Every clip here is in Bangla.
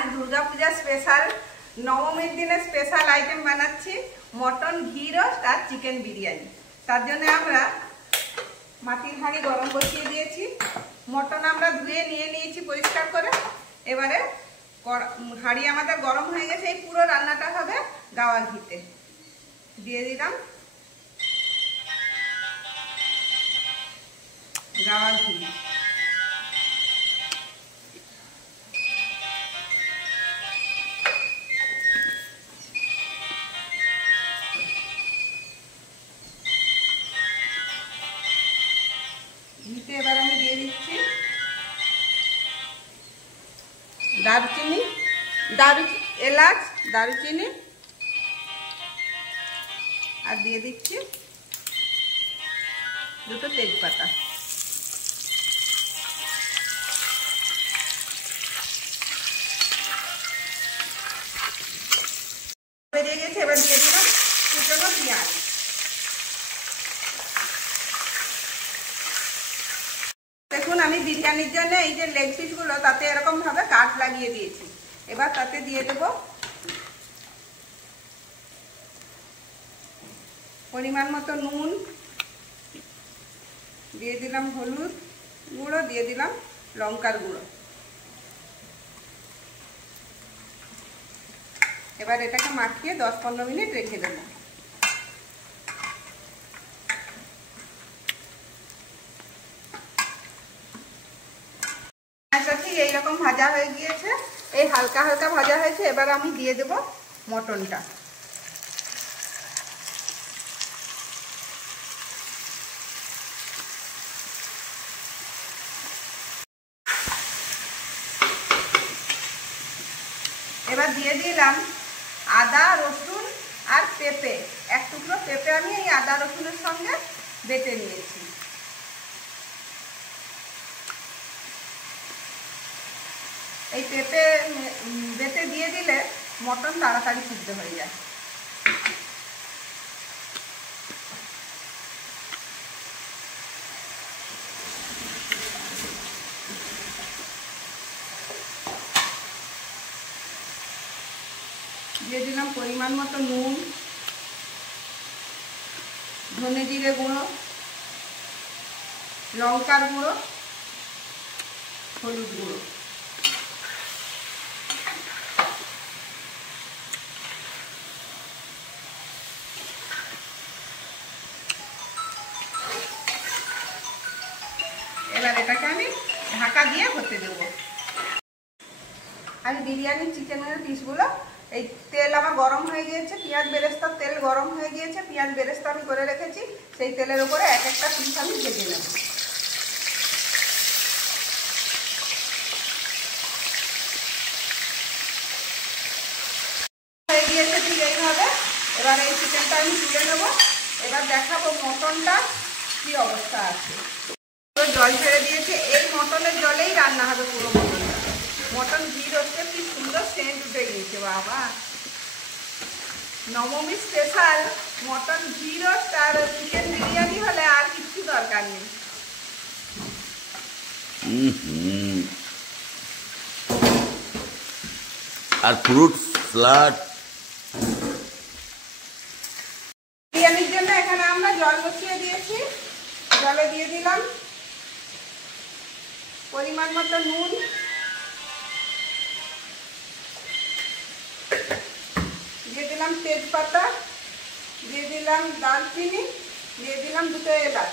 आज दुर्गा पूजा स्पेशल नवमीर दिन स्पेशल आइटेम बानाচ্ছি मटन घी रोस्ट और चिकेन बिरियानी। तार জন্য আমরা মাটির হাঁড়ি গরম বসিয়ে দিয়েছি। মটন আমরা ধুয়ে নিয়ে নিয়েছি পরিষ্কার করে। এবারে হাঁড়ি আমাদের গরম হয়ে গেছে। এই পুরো রান্নাটা হবে গাওয়া ঘিতে। দিয়ে দিলাম গাওয়া ঘি। ঘিতে এবার আমি দিয়ে দিচ্ছি দারুচিনি, এলাচ, দারুচিনি আর দিয়ে দিচ্ছি দুটো তেজপাতা। বেরিয়ে গেছে, এবার দিয়ে দিলাম কুচনো পেঁয়াজ। দেখুন আমি বিরিয়ানির জন্য এই যে লেগ পিসগুলো তাতে এরকম ভাবে কাট লাগিয়ে দিয়েছি। এবার তাতে দিয়ে দেব পরিমাণ মতো নুন, দিয়ে দিলাম হলুদ গুঁড়ো, দিয়ে দিলাম লঙ্কার গুঁড়ো। এবার এটাকে মাখিয়ে 10-15 মিনিট রেখে দেবো। ঠিক এইরকম ভাজা হয়ে গিয়েছে, এই হালকা হালকা ভাজা হয়েছে। এবার আমি দিয়ে দেব মটনটা। এবার দিয়ে দিলাম আদা রসুন আর পেঁপে। এক টুকরো পেঁপে আমি এই আদা রসুনের সঙ্গে বেটে নিয়েছি। এই পেঁপে বেটে দিয়ে দিলে মটন তাড়াতাড়ি সিদ্ধ হয়ে যায়। দিয়ে দিলাম পরিমাণ মতো নুন, ধনে জিরে গুঁড়ো, লঙ্কার গুঁড়ো, হলুদ গুঁড়ো। এবার এটাকে আমি ঢাকা দিয়ে হতে দেবো। আমি বিরিয়ানির চিকেনের পিসগুলো, এই তেল আমার গরম হয়ে গিয়েছে, পেঁয়াজ বেরেস্তার তেল গরম হয়ে গিয়েছে, পেঁয়াজ বেরেস্তা আমি করে রেখেছি। সেই তেলের উপরে এক একটা পিস আমি ভেজে নেব। হয়ে গিয়েছে ঠিক এইভাবে। এবার এই চিকেনটা আমি তুলে নেব। এবার দেখাবো মটনটা কি অবস্থা আছে। জল ছেড়ে দিয়েছে, এই মটনের জলেই রান্না হবে পুরো মটনটা। মটন ঘি রোস্টে কি সুন্দর সেন্ট উঠে গিয়েছে বাবা। নবমী স্পেশাল মটন ঘি রোস্ট আর চিকেন বিরিয়ানি হলে আর কিছু দরকার নেই। আর ফ্রুট স্যালাড। বিরিয়ানির জন্য এখানে আমরা জল বসিয়ে দিয়েছি। জলে দিয়ে দিলাম পরিমাণ মতো নুন, দিয়ে দিলাম তেজপাতা, দিয়ে দিলাম দারচিনি, দিয়ে দিলাম দুটো এলাচ।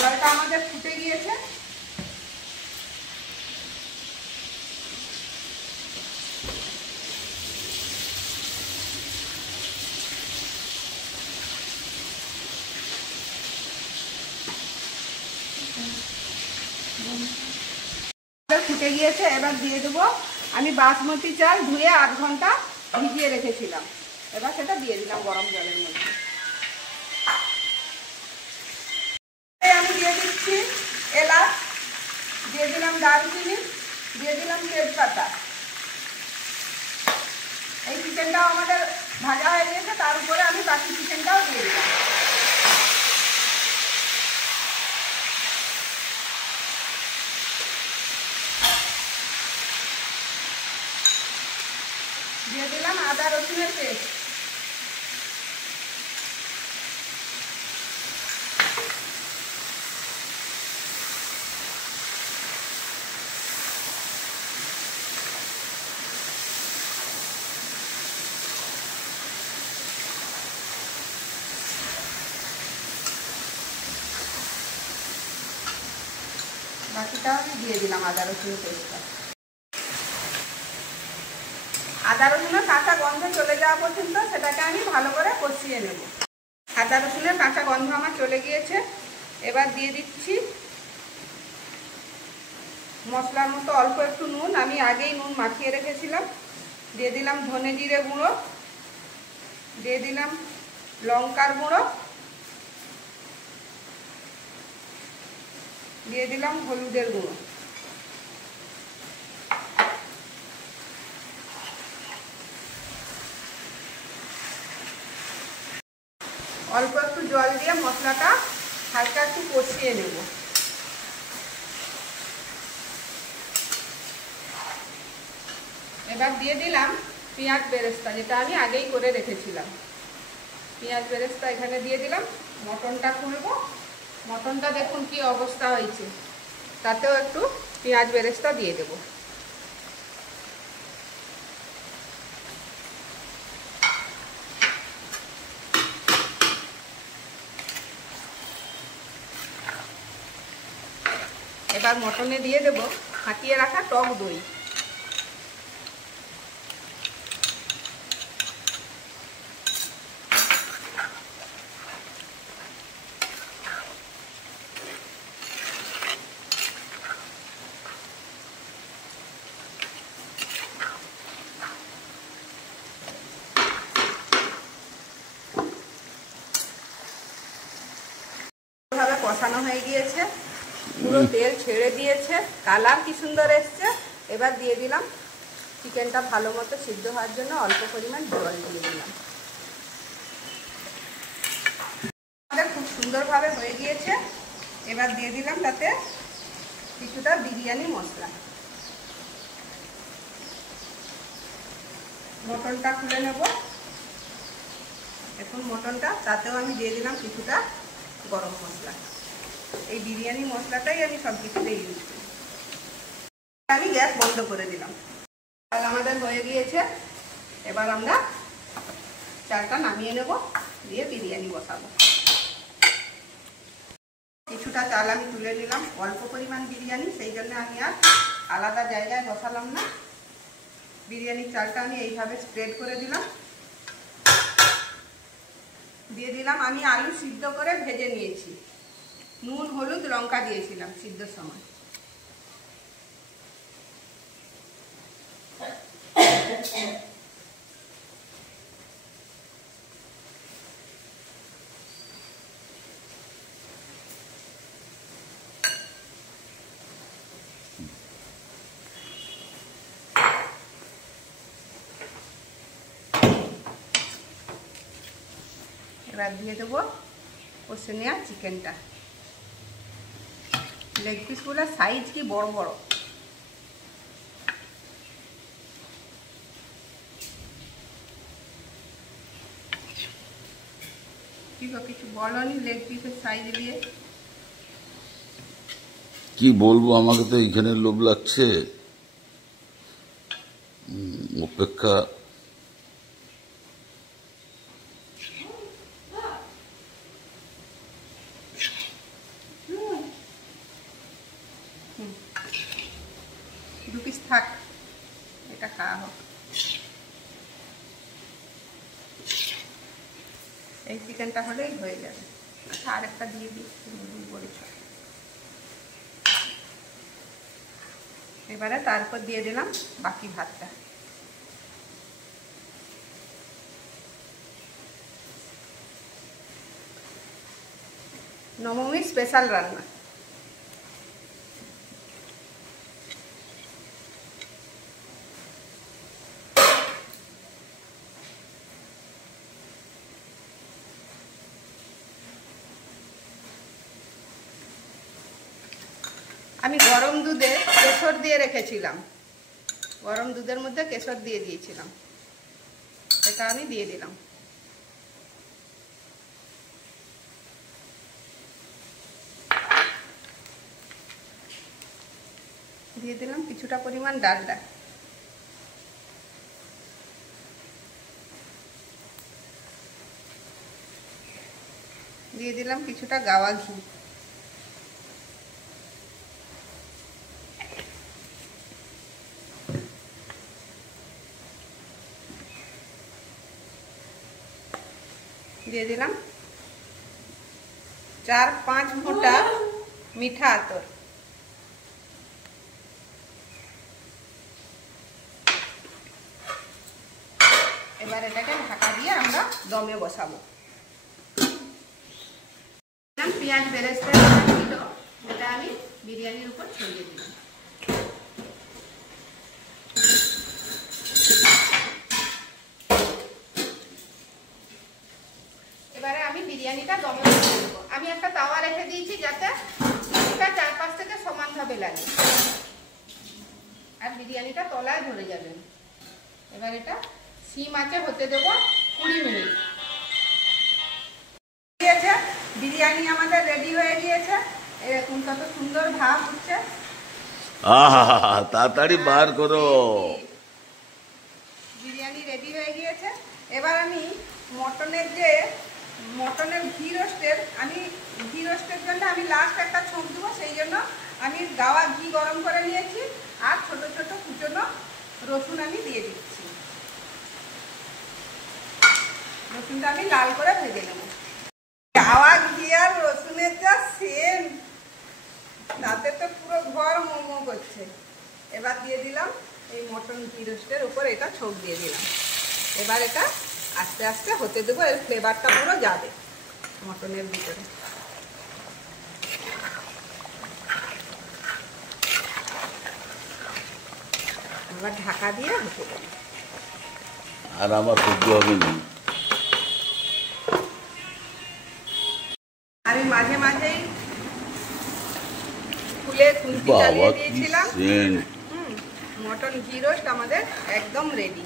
জলটা আমাদের ফুটে গিয়েছে। ফুটে গিয়েছে, এবার দিয়ে দেবো আমি বাসমতি চাল ধুয়ে 8 ঘন্টা ভিজিয়ে রেখেছিলাম। এবার সেটা দিয়ে দিলাম গরম জলের মধ্যে। আমি দিয়ে দিচ্ছি এলাচ, দিয়ে দিলাম দারচিনি, দিয়ে দিলাম তেজপাতা। এই চিকেনটাও আমাদের ভাজা হয়ে গেছে, তার উপরে আমি বাকি চিকেনটাও দিয়ে দিলাম। দিয়ে দিলাম আদা রসুনের পেস্ট। বাকিটা আমি দিয়ে দিলাম আদা রসুন পেস্টটা। আদা রসুনের কাঁচা গন্ধ চলে যাওয়া পর্যন্ত সেটাকে আমি ভালো করে কষিয়ে নেব। আদা রসুনের কাঁচা গন্ধ আমার চলে গিয়েছে। এবার দিয়ে দিচ্ছি মশলার মতো অল্প একটু নুন, আমি আগেই নুন মাখিয়ে রেখেছিলাম। দিয়ে দিলাম ধনে জিরে গুঁড়ো, দিয়ে দিলাম লঙ্কার গুঁড়ো, দিয়ে দিলাম হলুদের গুঁড়ো। অল্প একটু জল দিয়ে মশলাটা হালকা একটু কষিয়ে নেব। এবার দিয়ে দিলাম পেঁয়াজ বেরেস্তা, যেটা আমি আগেই করে রেখেছিলাম। পেঁয়াজ বেরেস্তা এখানে দিয়ে দিলাম। মটনটা খুলবো। মটনটা দেখুন কি অবস্থা হয়েছে, তাতেও একটু পেঁয়াজ বেরেস্তা দিয়ে দেব। এবার মটনে দিয়ে দেব ফাটিয়ে রাখা টক দই। ভাবে কষানো হয়ে গিয়েছে, পুরো তেল ছেড়ে দিয়েছে, কালার কি সুন্দর এসছে। এবার দিয়ে দিলাম চিকেনটা ভালো মতো সিদ্ধ হওয়ার জন্য অল্প পরিমাণ জল দিয়ে দিলাম। আমাদের খুব সুন্দরভাবে হয়ে গিয়েছে। এবার দিয়ে দিলাম তাতে কিছুটা বিরিয়ানি মশলা। মটনটা খুলে নেব। এখন মটনটা, তাতেও আমি দিয়ে দিলাম কিছুটা গরম মশলা। এই বিরিয়ানি মশলাটাই আমি সব কিছুতে ইউজ করি। আমি গ্যাস বন্ধ করে দিলাম। চাল আমাদের হয়ে গিয়েছে। এবার আমরা চালটা নামিয়ে নেব, দিয়ে বিরিয়ানি বসাবো। কিছুটা চাল আমি তুলে নিলাম, অল্প পরিমাণ বিরিয়ানি, সেই জন্য আমি আর আলাদা জায়গায় বসালাম না। বিরিয়ানির চালটা আমি এইভাবে স্প্রেড করে দিলাম। দিয়ে দিলাম আমি আলু সিদ্ধ করে ভেজে নিয়েছি, নুন হলুদ লঙ্কা দিয়েছিলাম সিদ্ধর সময়। এবার দিয়ে দেবো কষে নেওয়া চিকেনটা। লেগ পিসগুলোর সাইজ কি বড় বড়। কিছু বলনি লেগ পিসের সাইজ নিয়ে? কি বলবো, আমাকে তো এখানে লোভ লাগছে। অপেক্ষা। দু পিস থাক, এটা খাওয়া হোক। এই চিকেনটা হলেই হয়ে যাবে। আচ্ছা, আরেকটা দিয়ে দিই বলেছ। এবারে তারপর দিয়ে দিলাম বাকি ভাতটা। নবমীর স্পেশাল রান্না। আমি গরম দুধে কেশর দিয়ে রেখেছিলাম, গরম দুধের মধ্যে কেশর দিয়ে দিয়েছিলাম। এটা আমি দিয়ে দিলাম। দিয়ে দিলাম কিছুটা পরিমাণ ডালডা। দিয়ে দিলাম কিছুটা গাওয়া ঘি। দিয়ে দিলাম 4-5 ফোঁটা মিঠা আতর। এবার এটাকে ঢাকা দিয়ে আমরা দমে বসাবো। পেঁয়াজ বেরেস্তা ছিল, এটা আমি বিরিয়ানির উপর ছড়িয়ে দিলাম। এবারে আমি বিরিয়ানিটা দমে বসিয়ে দেবো। আমি একটা তাওয়া রেখে দিয়েছি যাতে এটা 4-5 থেকে সমানভাবে লাগে, আর বিরিয়ানিটা তলায় ধরে যাবে। এবার এটা সিম আঁচে হতে দেবো 20 মিনিট। বিরিয়ানি আমাদের রেডি হয়ে গিয়েছে। এরকম কত সুন্দর ভাব উঠছে। তাড়াতাড়ি বার করো। বিরিয়ানি রেডি হয়ে গিয়েছে। এবার আমি মটনের ঘি রোস্টের জন্য আমি লাস্ট একটা ছোঁক দেবো। সেই জন্য আমি গাওয়া ঘি গরম করে নিয়েছি, আর ছোট ছোট কুচনো রসুন আমি দিয়ে দিচ্ছি। রসুনটা আমি লাল করে ভেজে নেব। গাওয়া ঘি আর রসুনের যা সেন্ট, তাতে তো পুরো ঘর মোমো করছে। এবার দিয়ে দিলাম এই মটন ঘি রোস্টের উপর এটা ছোক দিয়ে দিলাম। এবার এটা আস্তে আস্তে হতে দেবো, এর ফ্লেভারটা পুরো যাবে মটনের ভিতরে। এবার ঢাকা দিয়ে হতে দেবো। আর আমার সহ্য হবে না। আমি মাঝে মাঝেই খুলে খুন্তি চালিয়ে দিয়েছিলাম। মটন ঘি রোস্ট আমাদের একদম রেডি।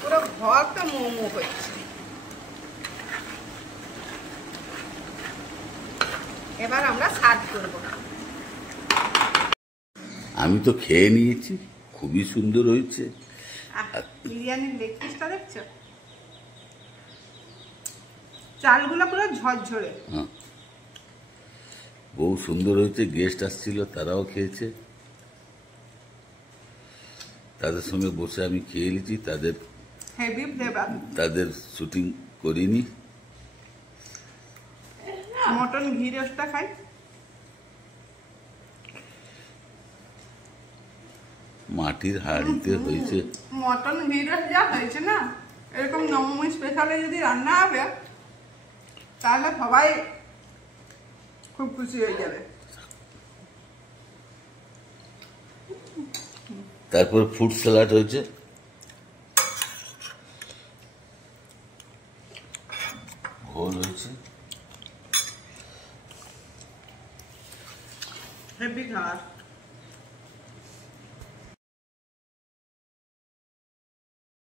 পুরো ঘর তো মোমো হচ্ছে। এবার আমরা সার্ভ করব। আমি তো খেয়ে নিয়েছি, খুবই সুন্দর হয়েছে। বিরিয়ানির লেগ পিসটা দেখছো, চালগুলো পুরো ঝরঝরে। হ্যাঁ, বহু সুন্দর হয়েছে। গেস্ট আসছিল, তারাও খেয়েছে। তাদের সঙ্গে বসে আমি খেয়ে নিয়েছি। তাদের শুটিং করিনি। মটন ঘি রোস্টটা খাই। মাটির হাঁড়িতে হয়েছে মটন ঘি রোস্ট যা হয়েছে না, এরকম নবমী স্পেশালে যদি রান্না হবে তাহলে সবাই খুব খুশি হয়ে যাবে। তারপর ফ্রুট স্যালাড হয়েছে। ঘোল হয়েছে। হেভি খাবার।